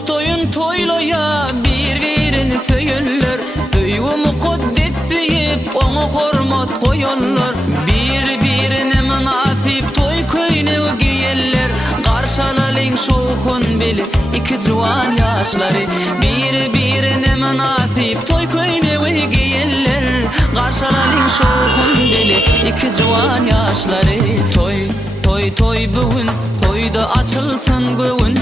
Hoş toyun toylaya bir-birini söyünler, Öýü mukaddes diýip oňa hormat goýanlar. Bir-birine münasip toy köýnegi giýenler, Garşalalyň şowhun bili iki juwan ýaşlary. Bir-birine münasip toy köýnegi giýenler, Garşalalyň şowhun bili iki juwan ýaşlary. Toy toy toy bugün, toyda açylsyn göwün,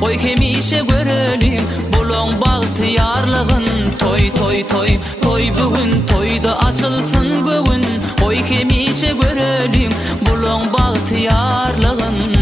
Goý hemişe görelim bulaň bagtyarlygyn. Toy toy toy toy bugün, toyda açylsyn göwün, Goý hemişe görelim bulaň bagtyarlygyn.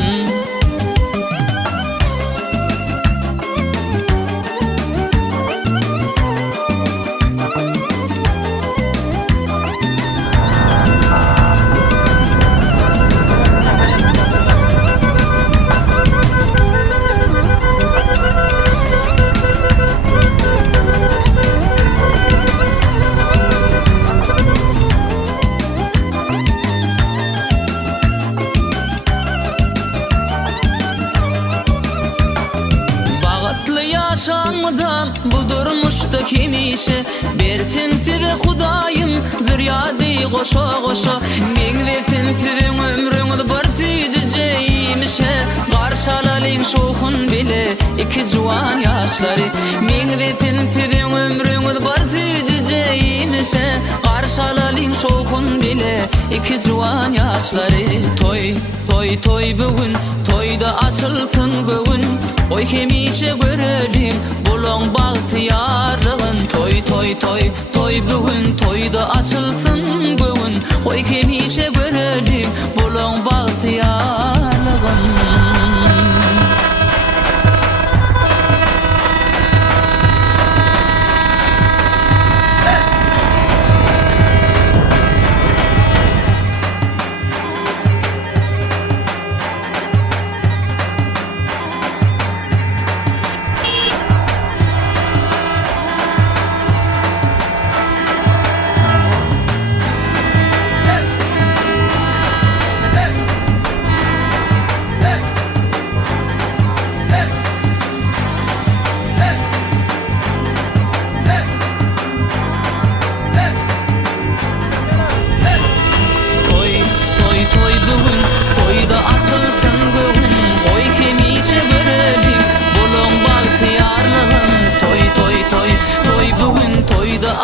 Yaşanmadan bu durmuşda hemişe bersin size Hudaýym zürýady goşa goşa. Meňdesin sizin ömrüňiz bir süýjejeymişe, Garşalalyň şowhun bile iki juwan ýaşlary. Meňdesin sizin ömrüňiz bir süýjejeymişe, Garşalalyň şowhun bile iki juwan ýaşlary. Toy toy toy bugün, toyda açylsyn göwün, Goý hemişe görelim bulaň bagtyarlygyn. Toy toy toy toy bugün, toyda açylsyn göwün, Goý hemişe görelim bulaň bagtyarlygyn.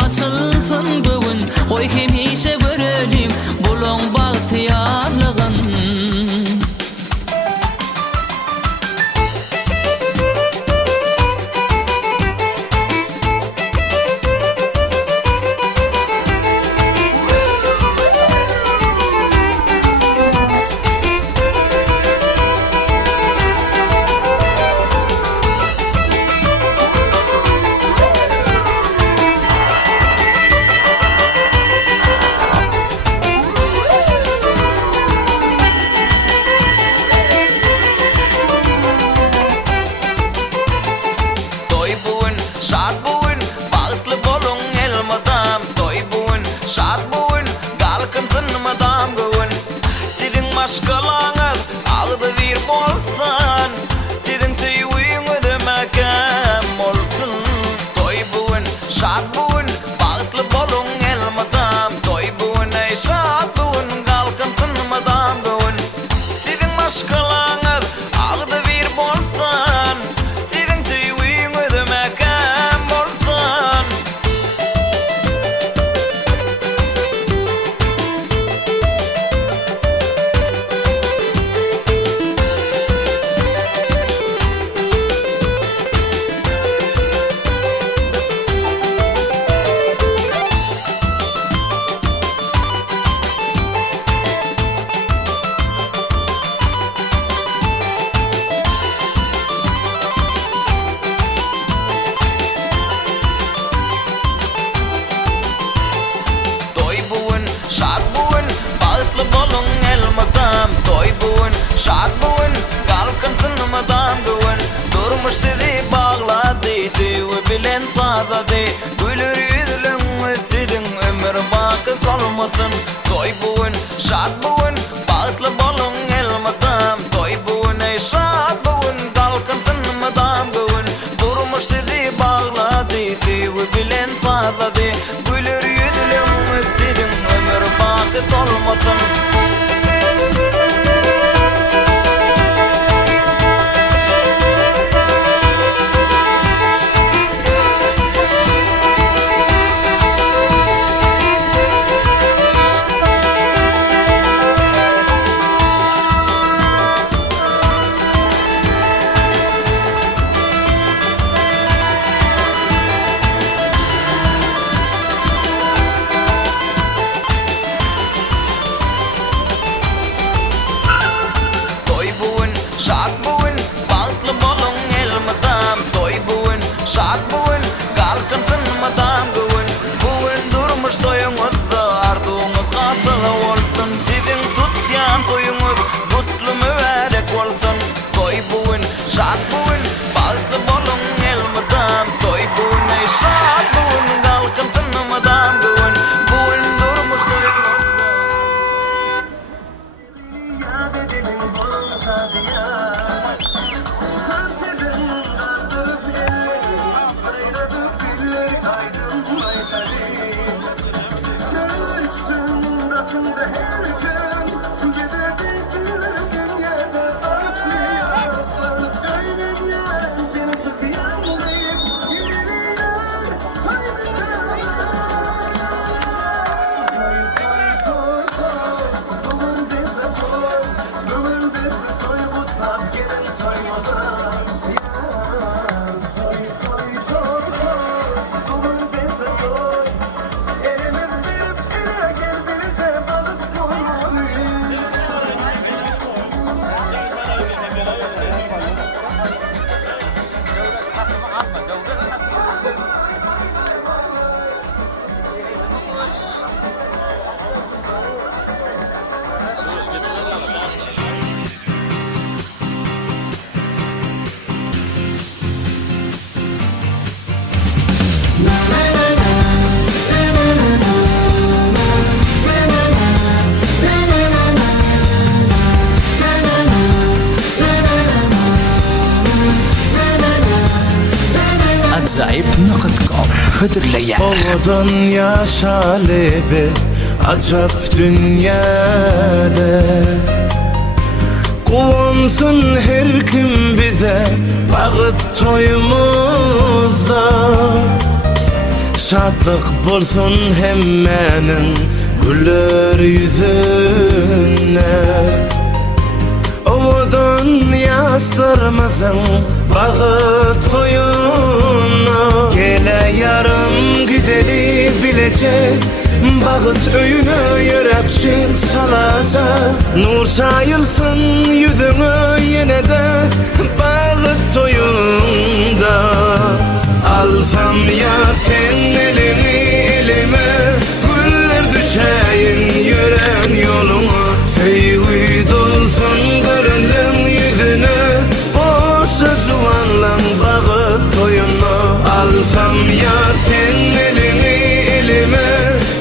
Açılsın göwün, Goý hemişe görelim bulaň bagtyarlygyn. Başkalaňyz agdy bir bolsan, Sizin süýüňiz ömekam bolsun. Toy bugün, şad bugün, bagtly boluň elmadam. Toy bugün, ey şad bugün, galkynsyn madam bugün. Sizin başkalaňyz agdy bir bolsan, Sizin süýüňiz ömekam bolsun. Şad bugün, galkynsyn madam bugün, durmuş sizi bağladı, süýü bilen sazady, güler ýüzlüňiz sizin ömür baky solmasyn. Toy bugün, şad bugün, bagtly boluň elmadam. Toy bugün, ey şad bugün, galkynsyn madam bugün, salmasın. Şad bugün, bağıtlı bolun elmadam. Toy bugün, şad bugün, kalkıntın madam bugün. Bugün durmuş toyunuzda, arduğunuz hasılı olsun. Sizin tutyan toyunuz, mutlu mübarek olsun. Toy bugün, şad bugün, bağıtlı bolun elmadam. Toy bugün, şad bugün, kalkıntın madam bugün. Bugün durmuş toyunuzda. Yad edelim bolsa diye. Acayip.com Hıdırlayan Oğudun yaşalı bir acap dünyada. Kuvunsun her kim bize bağıt toyumuzda. Şadlık bulsun hemmenin güller yüzüne. Oğudun yaşlarımızın bağıt toyuna. Gele yarım gideli bilecek, bağıt öyüne yörepçil salacak. Nur çayılsın yüzüne yine de bağıt toyunda. Alsam ya sen elini elime, güller düşeyin yören yoluma. Feyvi dolsun görünlüm yüzüne, boşa cuvanlan bağıt toyuna. Alsam ya sen elini elime,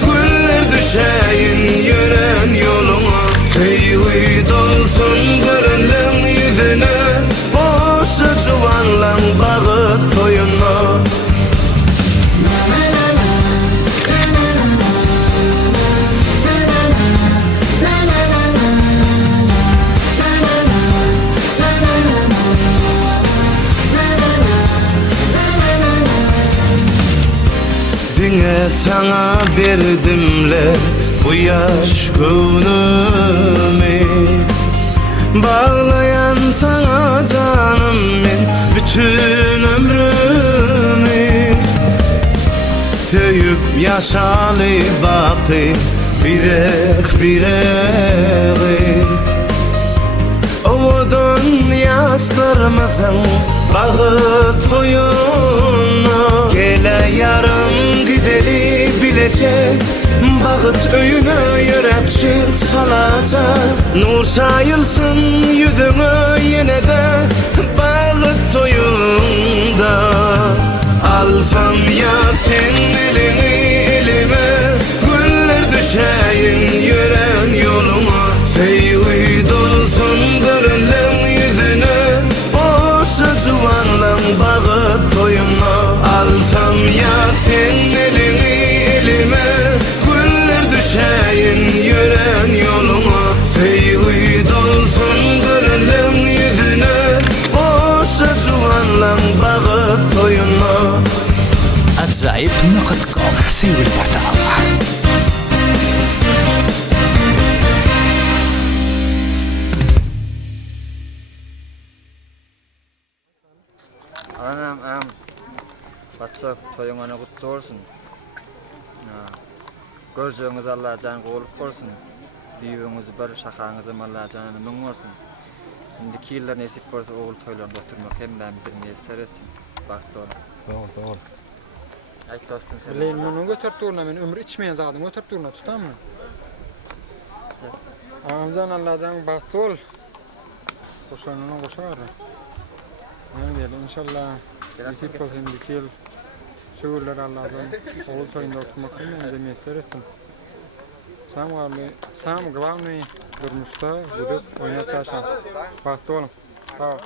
güller düşeyin yören yoluma. Feyvi dolsun görünlüm yüzüne, boşa cuvanlan bağıt toyuna. Düne sana berdimle bu yaş gönlümü. Bağlayan sana canım ben bütün ömrümü. Söyüp yaşalı bakı birek birek. Oğudun yaşlarımızın bağıt toyuna. Gele yarım gideli bilecek, bağıt öyüne yörepçil salacak. Nur çayılsın yüzüne yine de bağıt toyunda. Alsam ya sen elini elime, güller düşeyin yören yoluma. Feyvi dolsun görünlüm yüzüne, boşa cuvanlan bağıt toyuna. Alsam ya sen elini elime, güller düşeyin yören yoluma. ajaib.com sevgili portal. Anam Batsak toyuňana gutly bolsun. Görjeňiz Allah jan golup bolsun. Diýeňiz bir şahaňyzym Allah janyny müň bolsun. Indiki ýyllar nesip bolsa ogul toýlarynda oturmak hem ben bir eser etsin. Bagtly ol. Doğru. Aýt dostum sen. Leýin muny götürtürne men ömrü içmeýän zadyň götürtürne tutammy? Amjan Allah jan bagtly ol. Goşanyna goşar. Yani diyelim inşallah nasip olsun indiki ýyl şöwürler Allah'dan ogul toýunda oturmak hem de eser etsin. Sam glавный durmuşda gidip oynap taşan. Bagtly olun. Sağ ol.